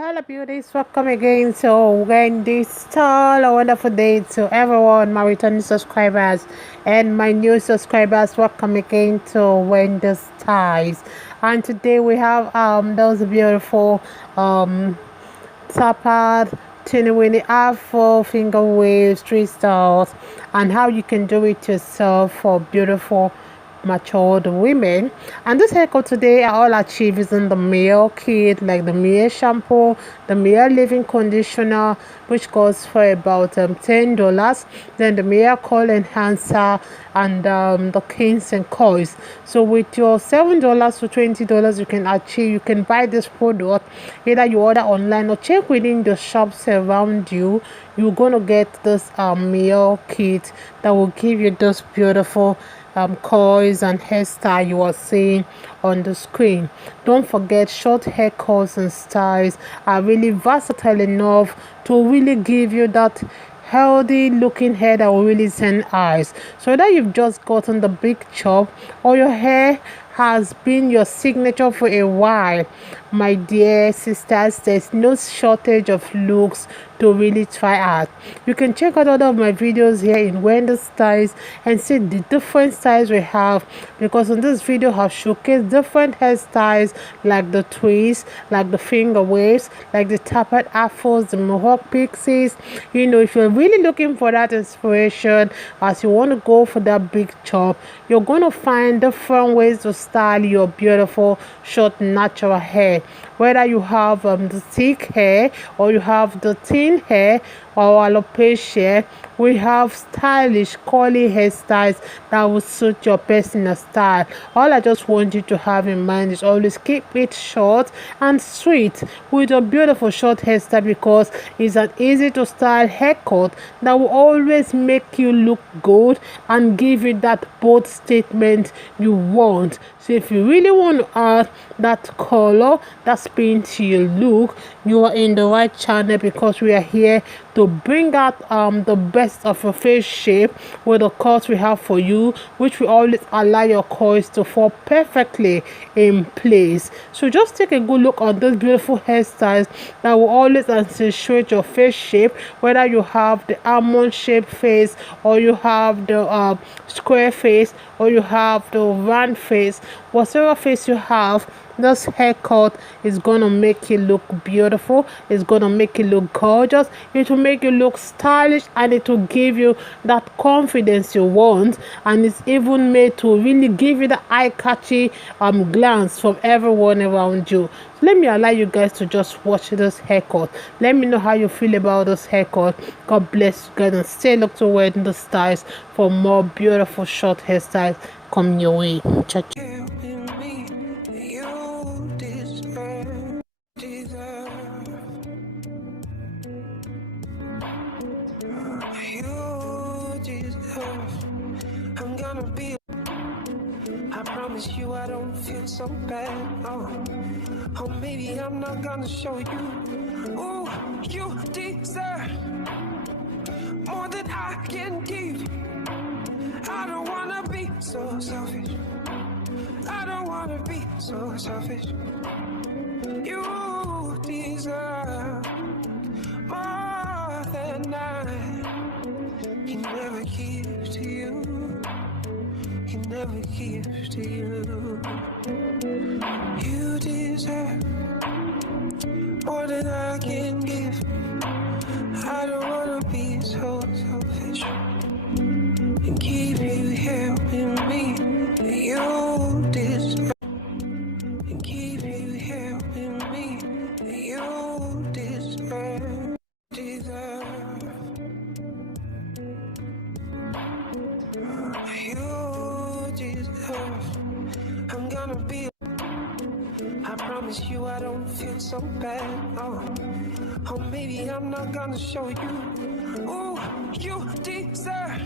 Hello beauties, welcome again to Wendy's style. A wonderful day to everyone, my returning subscribers and my new subscribers. Welcome again to Wendy's styles. And today we have those beautiful tapped teeny weeny afro finger waves, three styles, and how you can do it yourself for beautiful matured women. And this haircut today are all achieved using the MIELLE kit, like the MIELLE shampoo, the MIELLE leave-in conditioner, which costs for about $10, then the MIELLE coil enhancer, and the kings and coils. So with your $7 to $20 you can buy this product. Either you order online or check within the shops around you. You're gonna get this MIELLE kit that will give you this beautiful coils and hairstyle you are seeing on the screen. Don't forget, short haircuts and styles are really versatile enough to really give you that healthy looking hair that will really send eyes. So that you've just gotten the big chop or your hair has been your signature for a while, my dear sisters, there's no shortage of looks to really try out. You can check out all of my videos here in Wendy's styles and see the different styles we have, because in this video I have showcased different hairstyles like the twists, like the finger waves, like the tapered afros, the mohawk pixies. You know, if you're really looking for that inspiration as you want to go for that big chop, you're going to find different ways to style your beautiful short natural hair. Whether you have the thick hair or you have the thin hair or alopecia, we have stylish curly hairstyles that will suit your personal style. All I just want you to have in mind is always keep it short and sweet with a beautiful short hairstyle, because it's an easy to style haircut that will always make you look good and give you that bold statement you want. So if you really want to add that color, that spin to your look, you are in the right channel, because we are here to bring out the best of your face shape with the curls we have for you, which will always allow your coils to fall perfectly in place. So just take a good look on those beautiful hairstyles that will always accentuate your face shape, whether you have the almond shaped face or you have the square face or you have the round face. Whatever face you have, this haircut is gonna make you look beautiful. It's gonna make you look gorgeous. It will make you look stylish, and it will give you that confidence you want. And it's even made to really give you the eye-catchy glance from everyone around you. So let me allow you guys to just watch this haircut. Let me know how you feel about this haircut. God bless you guys, and stay look to Wendy's styles for more beautiful short hairstyles coming your way. Ciao. I'm gonna be. I promise you I don't feel so bad. Oh, maybe I'm not gonna show you. Oh, you deserve more than I can give. I don't wanna be so selfish. I don't wanna be so selfish. You deserve more than I can never give to you. Can never give to you. You deserve more than I can give. I don't wanna be so selfish and keep you helping me. You deserve and keep you helping me. You deserve. You deserve. I'm gonna be. I promise you I don't feel so bad. Oh, maybe I'm not gonna show you. Oh, you deserve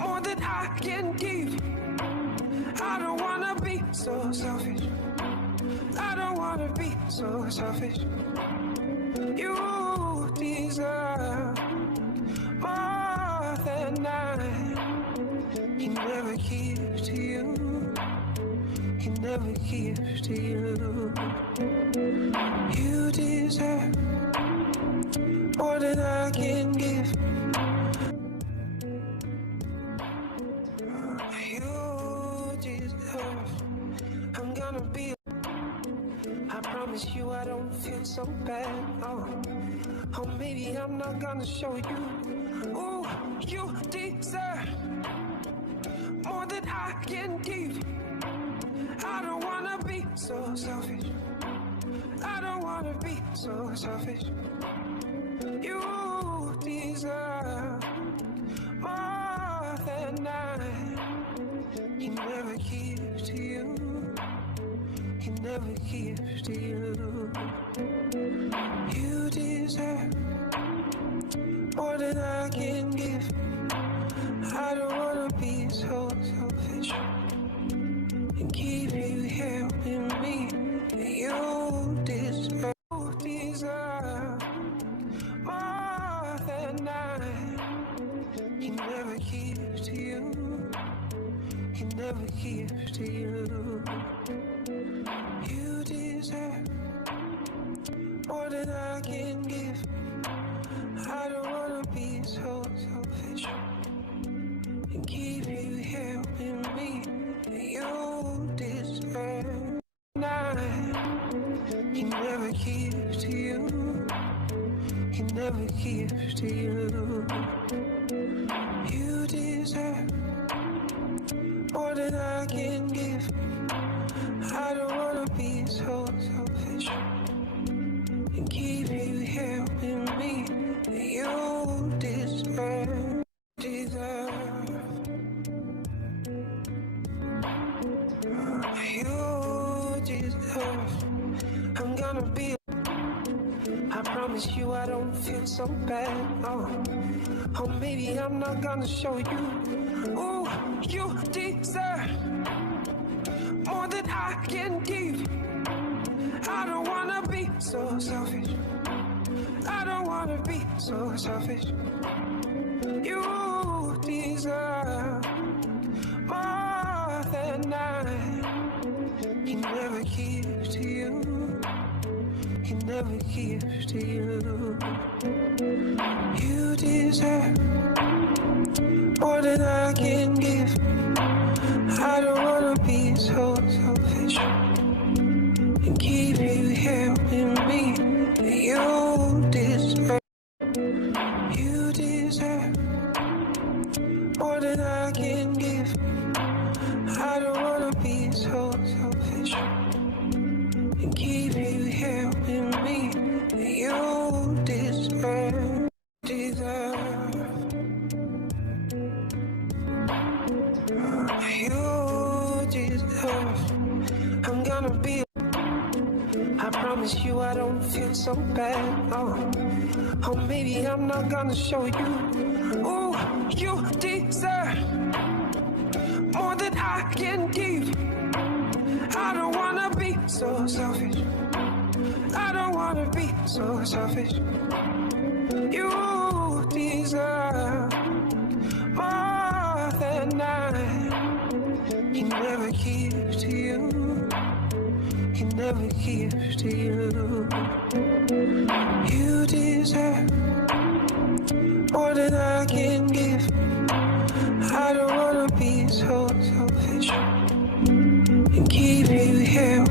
more than I can give. I don't wanna be so selfish. I don't wanna be so selfish. You deserve more than I can never give to you. Can never give to you. You deserve more than I can give. You deserve. I'm gonna be. I promise you I don't feel so bad. Oh, maybe I'm not gonna show you. Ooh, you deserve more than I can give. I don't wanna be so selfish. I don't wanna be so selfish. You deserve more than I can never give to you. Can never give to you. You deserve more than I can give. I don't wanna be so selfish and keep you here with me. You deserve more than I can never give to you. Can never give to you. You deserve more than I can give. I don't wanna be so selfish and keep you here with me. You deserve. I can never give to you. Can never give to you. You deserve more than I can give. I don't wanna be so selfish and keep you here with me. You deserve. You deserve. I'm gonna be. I promise you I don't feel so bad. Oh, maybe I'm not gonna show you. Ooh, you deserve more than I can give. I don't wanna be so selfish. I don't wanna be so selfish. You deserve more than I can never give to you. Can never give to you. You deserve more than I can give. I don't wanna be so selfish and keep you here with me. You deserve. You deserve more than I can give. I don't wanna be so selfish and keep you here with me. You deserve. You deserve. I'm gonna be. I promise you I don't feel so bad. Oh, maybe I'm not gonna show you. Ooh, you deserve more than I can give. I don't wanna be so selfish. I don't wanna be so selfish. You deserve more than I can never give to you. Can never give to you. You deserve more than I can give. I don't wanna be so selfish and keep you here